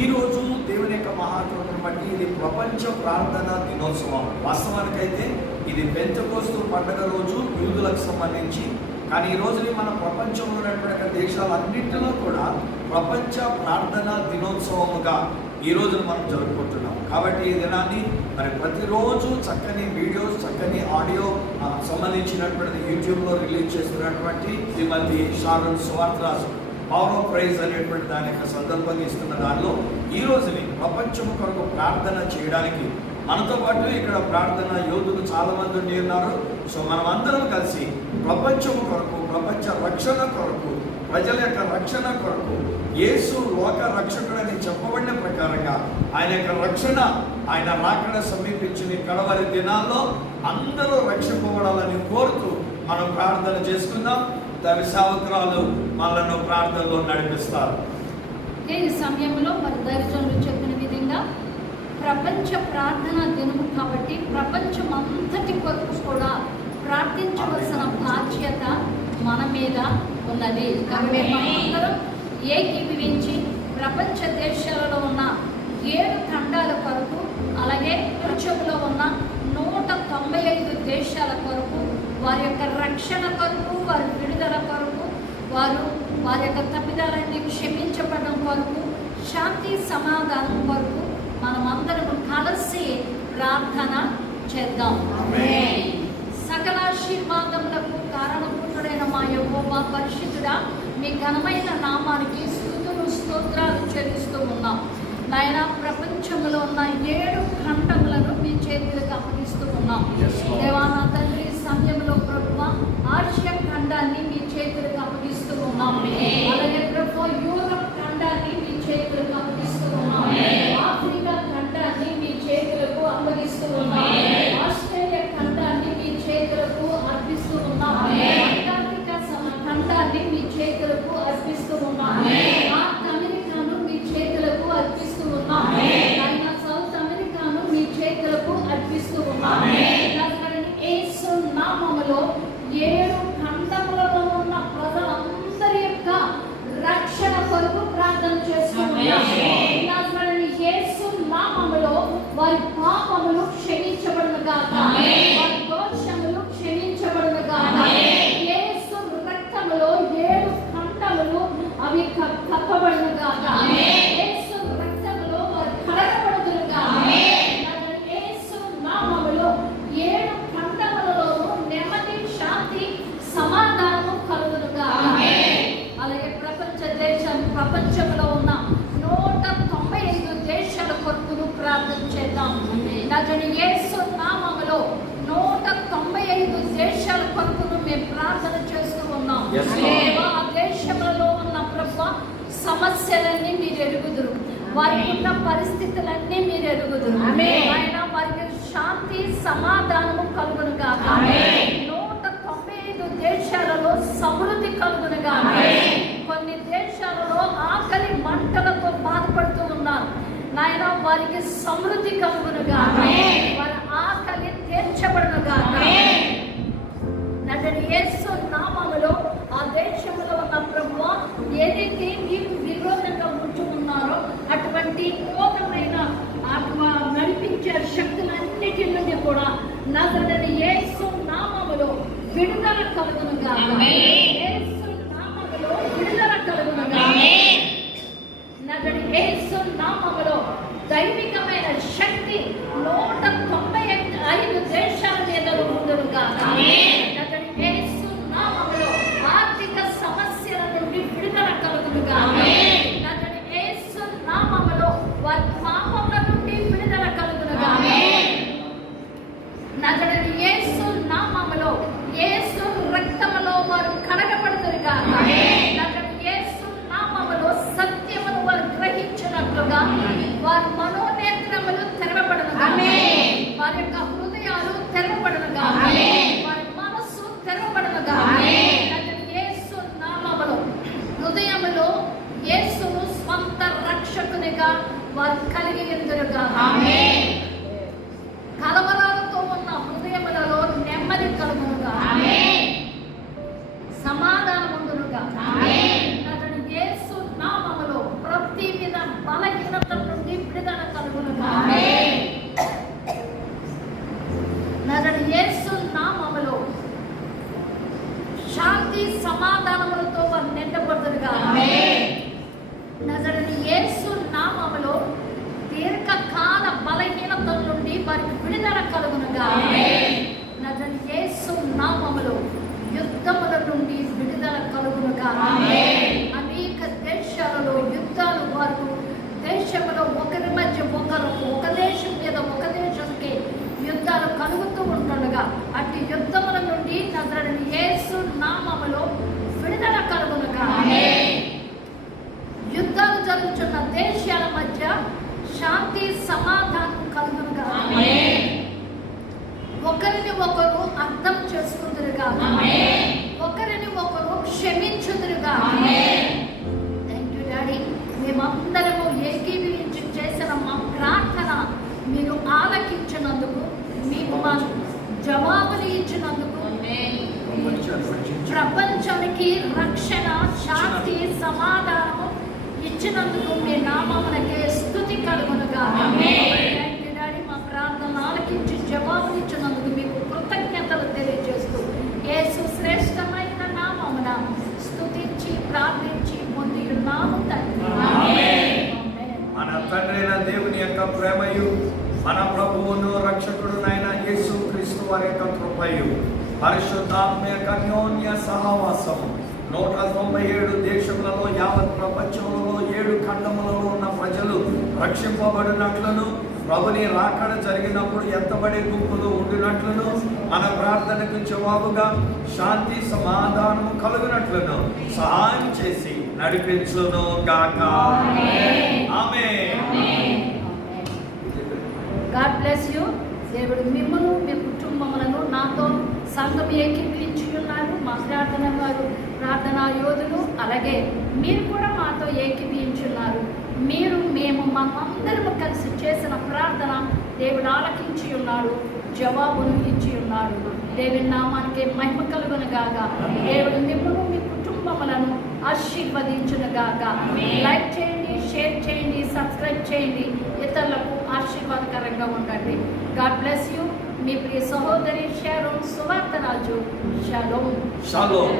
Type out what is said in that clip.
ఈ రోజు దేవుని యొక్క మహాకృపను బట్టి ఇది ప్రపంచ ప్రార్థన దినోత్సవం. వాస్తవానికైతే ఇది పెంచకోస్తు పండుగ రోజు యూదులకు సంబంధించి. కానీ ఈ రోజుని మన ప్రపంచంలో ఉన్నటువంటి దేశాలన్నింటిలో కూడా ప్రపంచ ప్రార్థన దినోత్సవముగా ఈ రోజున మనం జరుపుకుంటున్నాం. కాబట్టి ఈ దినాన్ని మరి ప్రతిరోజు చక్కని వీడియోస్ చక్కని ఆడియో సంబంధించినటువంటి యూట్యూబ్లో రిలీజ్ చేస్తున్నటువంటి Shrimati Sharon Suvartharaju. Power of praise అనేటువంటి దాని యొక్క సందర్భంగా ఇస్తున్న దానిలో ఈ రోజుని ప్రపంచం కొరకు ప్రార్థన చేయడానికి మనతో పాటు ఇక్కడ ప్రార్థన యోధులు చాలామంది ఉండి ఉన్నారు. సో మనం అందరం కలిసి ప్రపంచం కొరకు ప్రపంచ రక్షణ కొరకు ప్రజల యొక్క రక్షణ కొరకు యేసు లోక రక్షకుడని చెప్పబడిన ప్రకారంగా ఆయన యొక్క రక్షణ ఆయన రాకడ సమీపించిన కడవరి దినాల్లో అందరూ రక్షింపబడాలని కోరుతూ మనం ప్రార్థన చేసుకుందాం. దవి సావత్రాలు మనలను ప్రార్థనలో నడిపిస్తారు. ఈ సమయంలో మరి దైవజనులు చెప్పిన విధంగా ప్రపంచ ప్రార్థన దినము కాబట్టి ప్రపంచం అంతటి కొరకు కూడా ప్రార్థించవలసిన బాధ్యత మన మీద ఉన్నది. కాబట్టి మనందరం ఏకీభవించి ప్రపంచ దేశాలలో ఉన్న ఏడు ఖండాల కొరకు అలాగే ప్రపంచంలో ఉన్న నూట తొంభై ఐదు దేశాల కొరకు వారి యొక్క రక్షణ కొరకు వారి విడుదల కొరకు వారు వారి యొక్క తప్పిదాలన్నీ క్షమించబడడం కొరకు శాంతి సమాధానం కొరకు మనమందరం కలిసి ప్రార్థన చేద్దాం. సకల ఆశీర్వాదములకు కారణభూతుడైన మా యహోవా పరిశుద్ధుడా మీ ఘనమైన నామానికి స్థుతులు స్తోత్రాలు చెల్లిస్తూ ఉన్నాం నాయన ప్రపంచంలో ఉన్న ఏడు ఖండములను మీ చేతులకు అప్పగిస్తూ ఉన్నాం Yes, Lord. దేవా నా తండ్రి సమయంలో ప్రభు ఆసియా ఖండాన్ని మీ చేతులకు అప్పగిస్తూ ఉన్నాం Amen. అలాగే ప్రభు యూరప్ ఖండాన్ని మీ చేతులకు అప్పగిస్తూ ఉన్నాం Amen. ఆఫ్రికా ఖండాన్ని మీ చేతులకు అప్పగిస్తూ ఉన్నాం Amen. ఆస్ట్రేలియా ఖండాన్ని మీ చేతులకు అర్పిస్తూ ఉన్నాం Amen. అంటార్కికా సమ- ఖండాన్ని మీ చేతులకు అర్పిస్తూ ఉన్నాం Amen. నార్త్ అమెరికాను మీ చేతులకు అర్పిస్తూ ఉన్నాం Amen. ఆయన సౌత్ అమెరికాను మీ చేతులకు అర్పిస్తూ ఉన్నాం Amen. నజరేయుడైన యేసు నామములో ఏడు ఖండములలో ఉన్న ప్రజలందరి యొక్క రక్షణ కొరకు ప్రార్థన చేస్తున్నాం Amen. నజరేయుడైన యేసు నామములో వారి పాపములు క్షమించబడును గాక Amen. వారి దోషములు క్షమించబడును గాక Amen. యేసు రక్తములో ఏడు ఖండములు అవి క- కప్పబడును గాక Amen. యేసు రక్తములో వారు కడగబడుదురు గాక Amen. నజరేయుడైన యేసు నామములో ఏడు ఖండములలోనూ నెమ్మది శాంతి సమాధానము కలుగును గాక Amen. అలాగే ప్రపంచ దేశం ప్రపంచంలో ఉన్న నూట తొంభై ఐదు దేశాల కొరకును ప్రార్థన చేద్దాం నజని యేసు నామములో నూట తొంభై ఐదు దేశాల కొరకును మేము ప్రార్థన చేస్తూ ఉన్నాం Yes, Lord. దేవా, ఆ దేశంలో ఉన్న ప్రభు సమస్యలన్నీ మీరు ఎరుగుదురు వారికి ఉన్న పరిస్థితులన్నీ మీరు ఎరుగుదురు. ఆయన వారికి శాంతి సమాధానము కలుగును గాక Amen. నూట తొంభై ఐదు దేశాలలో సమృద్ధి కలుగును గాక Amen. కొన్ని దేశాలలో ఆకలి మంటలతో బాధపడుతూ ఉన్నారు నాయన వారికి సమృద్ధి కలుగును గాక Amen. వారి ఆకలి తీర్చబడును గాక కూడా నజరని యేసు నామములో విడుదల కలుగునుగా Amen. యేసు నామములో విడుదల కలుగునుగా Amen. నగడి యేసు నామములో దైవికమైన శక్తి నూట తొంభై ఐదు దేశాల మీద ఉండునుగా ఆమేన్. నగడి యేసు నామములో ఆర్థిక సమస్యల నుండి విడుదల కలుగునుగా ఆమేన్. నగడి యేసు నామములో వారి పాపముల నుండి విడుదల కలుగునుగా ఆమేన్. నగడి యేసు నామములో యేసు రక్తములో వారు కడగబడుతురుగా ఆమేన్. నగడి యేసు నామములో సత్యమును వారు గ్రహించినట్లుగా వారి మనోనేత్రములు తెరవబడునుగా ఆమేన్. వారి యొక్క హృదయాలు తెరవబడునుగా ఆమేన్. వారి మన విడుదల కలుగును నజరు యేసు నామములో శాంతి సమాధానములతో వారు నిండబడుదురుగా నజరని యేసు నామములో దీర్ఘకాల బలహీనతల నుండి వారికి విడుదల కలుగునుగా. నజరని యేసు నామములో యుద్ధముల నుండి విడుదల కలుగునుగా. అనేక దేశాలలో యుద్ధాలు వారు దేశంలో ఒకరి మధ్య ఒకరు ఒక దేశం మీద ఒక దేశంకి యుద్ధాలు కలుగుతూ ఉంటుండగా అట్టి యుద్ధముల నుండి నజరని యేసు నామములో విడుదల కలుగునుగా యుద్ధాలు జరుగుతున్న దేశాల మధ్య శాంతి సమాధానం కలుగునుగా ఒకరిని ఒకరు అర్థం చేసుకుందరుగా ఒకరిని ఒకరు క్షమించుదురుగా థ్యాంక్ యూ డాడీ మేమందరము ఏకీభవించి చేసిన మా ప్రార్థన మీరు ఆలకించినందుకు మీకు మా జవాబులు ఇచ్చినందుకు. ప్రపంచానికి రక్షణ శాంతి సమాధానము ఇచ్చినందుకు మీ నామమునకే స్థుతి కలుగునుగా Thank you, Daddy. మా ప్రార్థన ఆలకించి జవాబులు ఇచ్చినందుకు మీకు కృతజ్ఞతలు తెలియజేస్తూ యేసు శ్రేష్టమైన నామమున స్థుతించి ప్రార్థించి పొంది ఉన్నాము తండ్రి Amen. మన తండ్రి అయిన దేవుని యొక్క ప్రేమయు మన ప్రభువును రక్షకుడునైన యేసు క్రీస్తు వారి యొక్క కృపయు పరిశుద్ధాత్మ యొక్క అన్యోన్య సహవాసము. నూట తొంభై ఏడు దేశములలో యావత్ ప్రపంచంలో ఏడు ఖండములలో ఉన్న ప్రజలు రక్షింపబడినట్లను ప్రభుని రాకడ జరిగినప్పుడు ఎత్తబడి గుంపులు ఉండినట్లను మన ప్రార్థనకు జవాబుగా శాంతి సమాధానము కలుగునట్లను. సహాయం చేసి నడిపించును గాక. ఆమె గాడ్ బ్లెస్ యూ దేవుడు మిమ్మల్ని మీ కుటుంబములను నాతో సంఘం ఏకీపించి ఉన్నారు. మా ప్రార్థన వారు ప్రార్థనా యోధులు అలాగే మీరు కూడా మాతో ఏకీపించున్నారు మీరు మేము మనమందరము కలిసి చేసిన ప్రార్థన దేవుడు ఆలకించి ఉన్నాడు జవాబును ఇచ్చి ఉన్నాడు. దేవుని నామానికి మహిమ కలుగును గాక. దేవుడు మిమ్మల్ని మీ కుటుంబములను ఆశీర్వదించును గాక. లైక్ చేయండి. షేర్ చేయండి సబ్స్క్రైబ్ చేయండి. ఇతరులకు ఆశీర్వాదకరంగా ఉండండి. గాడ్ బ్లెస్ యూ మీ ప్రియ సహోదరి షారోన్ సువార్తరాజు రాజు. షాలోమ్